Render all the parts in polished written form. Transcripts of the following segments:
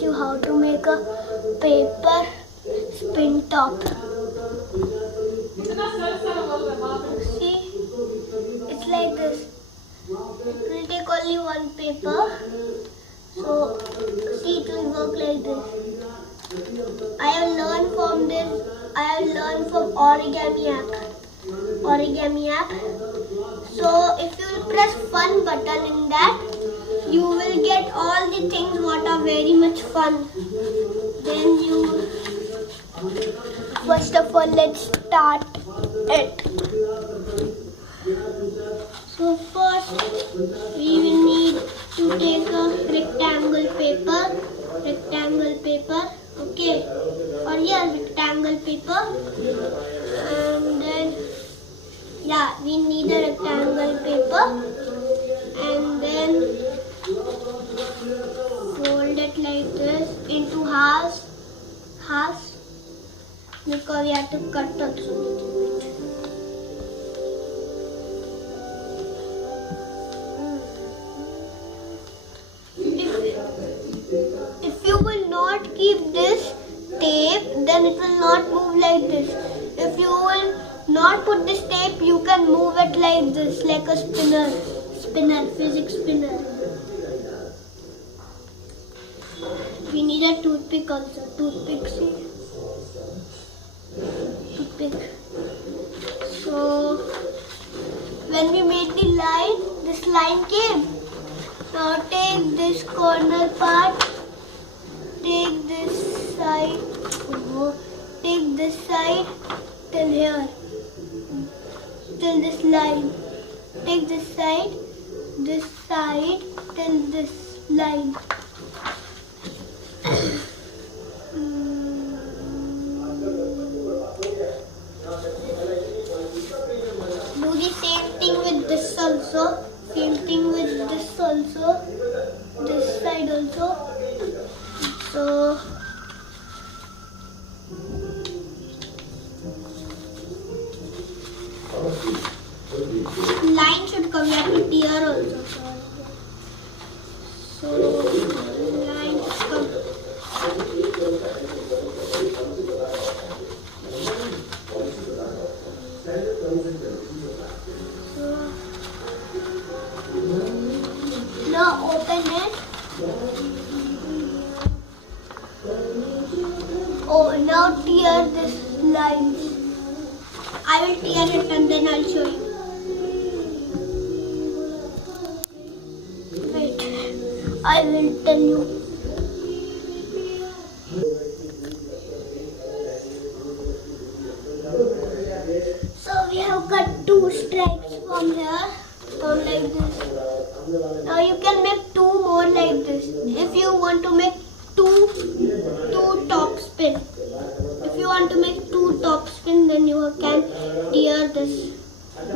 teach you how to make a paper spin top. See, it's like this. It will take only one paper. So, see, it will work like this. I have learned from this. I have learned from Origami app. So, if you will press fun button in that, you will get all the things what are very much fun. Then you, first of all, let's start it. So first, we will need to take a rectangle paper, okay, or yeah, rectangle paper, and then we need a rectangle paper, and then fold it like this into halves, because we have to cut also. If you will not keep this tape, then it will not move like this. If you will not put this tape, you can move it like this, like a physics spinner. We need a toothpick also. Toothpick. So when we made the line, this line came. Now take this corner part, take this side till here, till this line. Take this side till this line. Do the same thing with this also. This side also. So line should come. You have to tear also. So line should come. Now open it. Oh, now tear this line. I will tear it and then I'll show you. Wait, I will tell you. So we have cut 2 stripes from here, like this. Now you can make 2 more like this. If you want to make two top spin. If you want to make 2 top spin, then you can tear this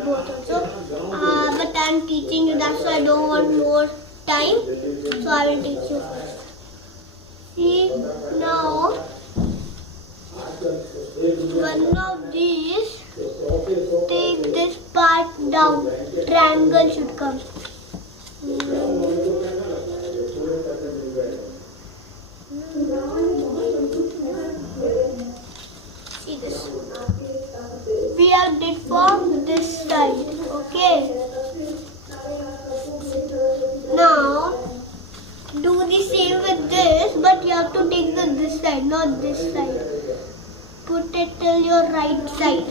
both also. But I am teaching you, that's why I don't want more time. So I will teach you first. See, now one of these, take this part down. Triangle should come. See this. We have did from this side, okay? Now do the same with this, but you have to take this side, not this side. Put it till your right side.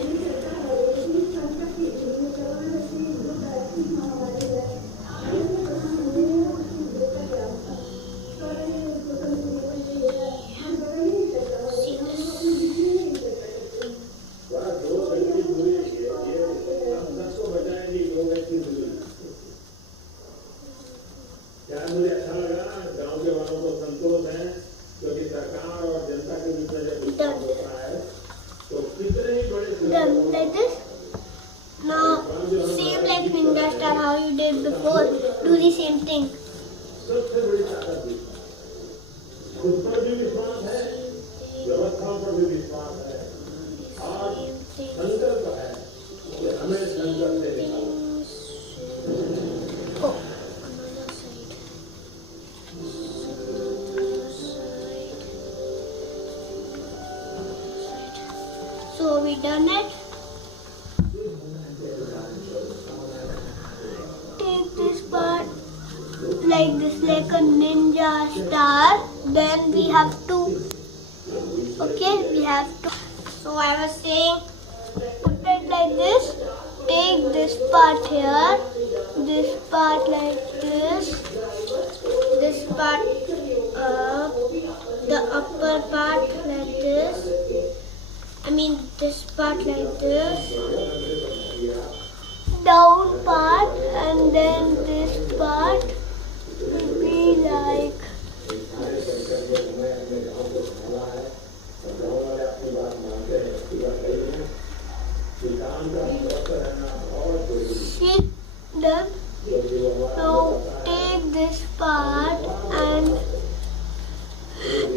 मुझे अच्छा लगा गांव के वालों को संतोष है क्योंकि सरकार और जनता के बीच में जब विवाद होता है तो कितने ही बड़े done like this. Now same like Ninja Star how you did before. Do the same thing. सबसे बड़ी ताकत भी खुद पर भी विश्वास है, व्यवस्थाओं पर भी विश्वास है और संकल्प है कि हमें संकल्प से निकालना। done it. Take this part like this, like a ninja star. Then we have to, okay, we have to. So I was saying, put it like this. Take this part here, this part like this part up, the upper part like this. I mean this part like this, down part, and then this part will be like see, done. Now take this part and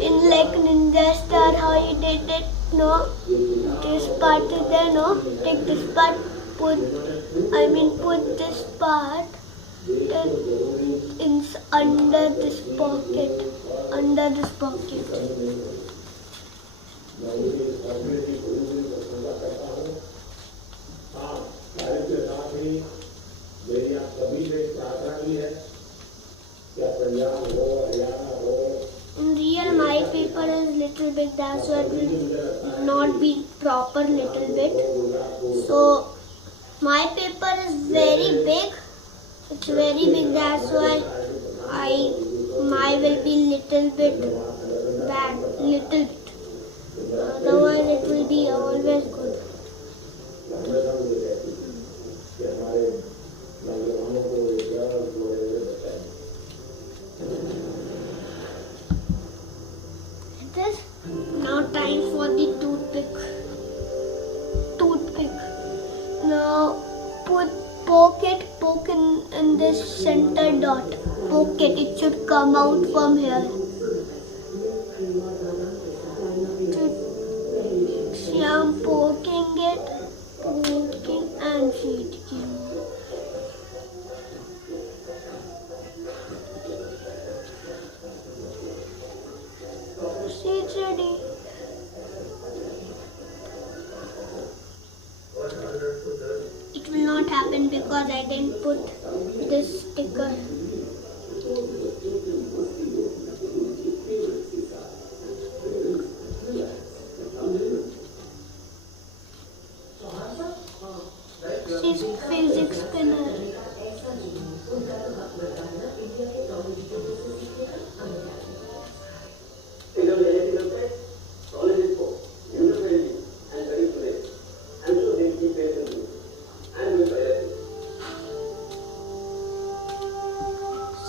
in like ninja star how you did it, no, this part is there, no, take this part, put this part then under this pocket, मेरी आप सभी से प्रार्थना की है क्या पंजाब हो हरियाणा हो. In real, my paper is little big, that's why it will not be proper little bit. So my paper is very big. It's very big, that's why my will be little bit bad, little bit. Otherwise, it will be always good. This now time for the toothpick. Now poke in this center dot. Poke it should come out from here. See, I'm poking and feeding. See, it's ready. It will not happen because I didn't put this sticker. She's physics spinner.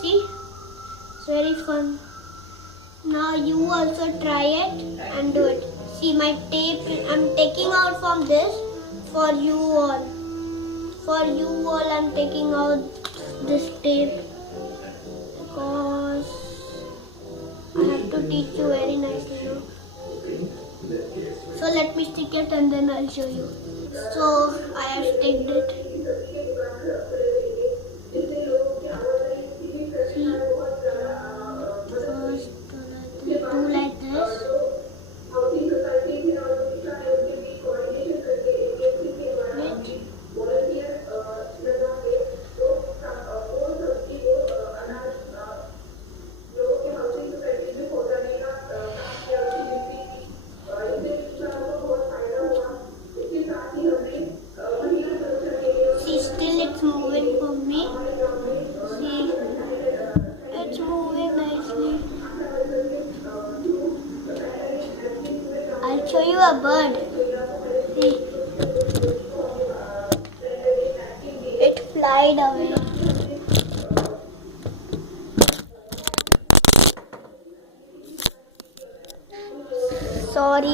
See, it's very fun. Now you also try it and do it. See, my tape I'm taking out from this for you all. For you all, I'm taking out this tape because I have to teach you very nicely. No? So let me stick it and then I'll show you. So I have sticked it. See, first do like this. See, still it's moving for me. See, it's moving nicely. I'll show you a bird. See, it flied away.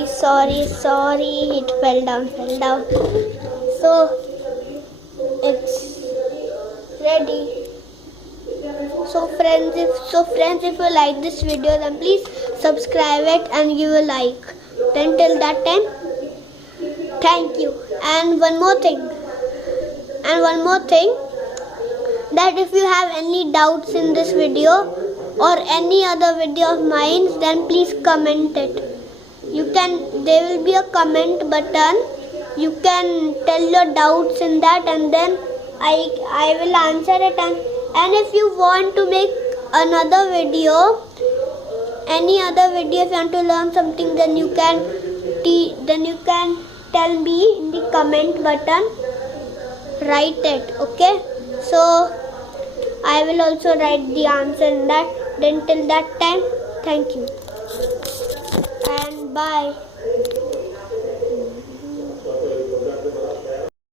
Sorry, it fell down. So it's ready. So friends, if you like this video, then please subscribe it and give a like. Then till that time, thank you. And one more thing, that if you have any doubts in this video or any other video of mine, then please comment it. There will be a comment button. you can tell your doubts in that, and then I will answer it. And if you want to make another video, any other video, if you want to learn something, then you can tell me in the comment button. Write it, okay? So I will also write the answer in that. Then till that time, thank you and bye.